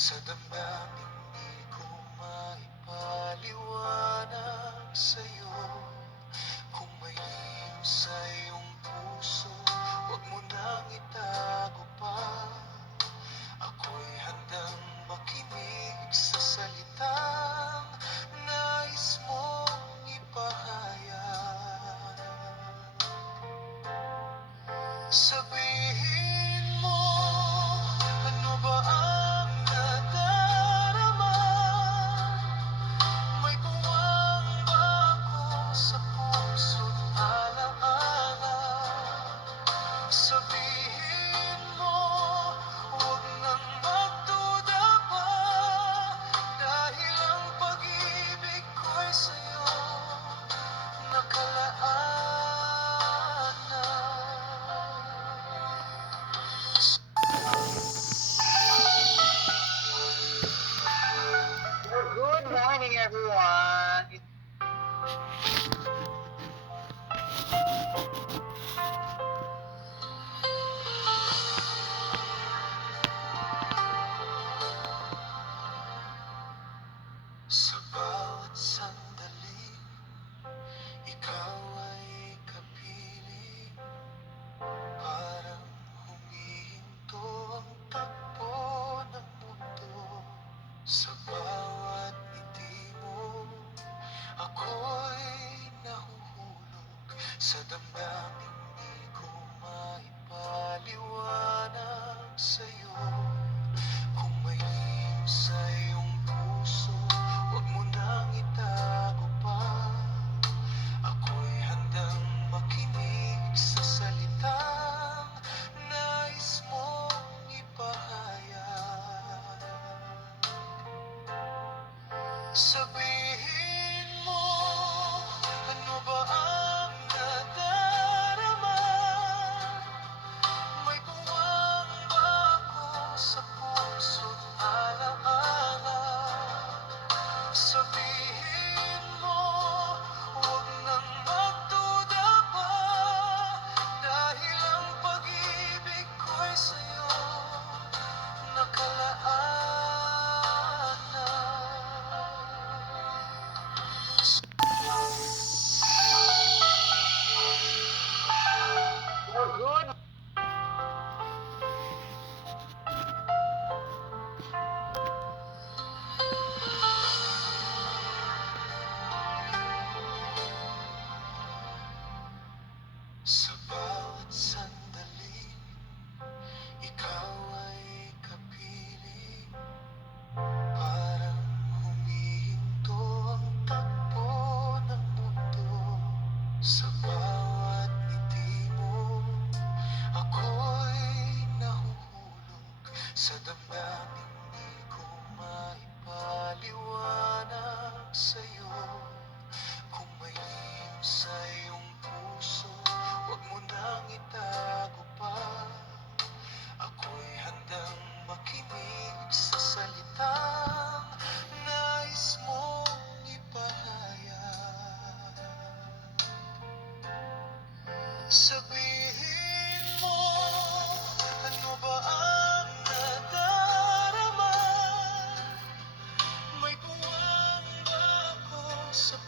Sa damdamin di ko maipaliwanag sa'yo. Kung may lihim sa iyong puso, huwag mo nang itago pa. Ako'y handang makinig sa salitang nais mong ipahayag. Sabihin mo, ano ba ang nadarama? May puwang ba ako sa puso't alaala? Sabihin mo, huwag nang magduda pa, dahil ang pag-ibig ko'y sa'yo nakalaan na. Good morning, everyone. Sa bawat sandali, ikaw ay kapiling. Parang humihinto ang takbo ng mundo. Sa bawat ngiti mo, ako'y nahuhulog. Sa damdaming di ko maipaliwanag sa'yo. Kung may lihim sa iyong puso, huwag mo nang itago pa. Ako'y handang makinig sa salitang nais mong ipahayag. Sabihin mo, ano ba ang nadarama? May puwang ba ako sa puso't alaala? Sabihin mo, huwag nang magduda pa, dahil ang pag-ibig ko'y sa'yo nakalaan na. Good. Sa bawat sandali, ikaw ay kapiling. Parang humihinto ang takbo ng mundo. Sa bawat ngiti mo, ako'y nahuhulog. Sa damdaming di ko maipaliwanag sa'yo. Kung may lihim sa iyong puso, huwag mo nang itago pa. Ako'y handang makinig sa salitang nais mong ipahayag. Sabihin mo, ano ba ang nadarama? May puwang ba ako sa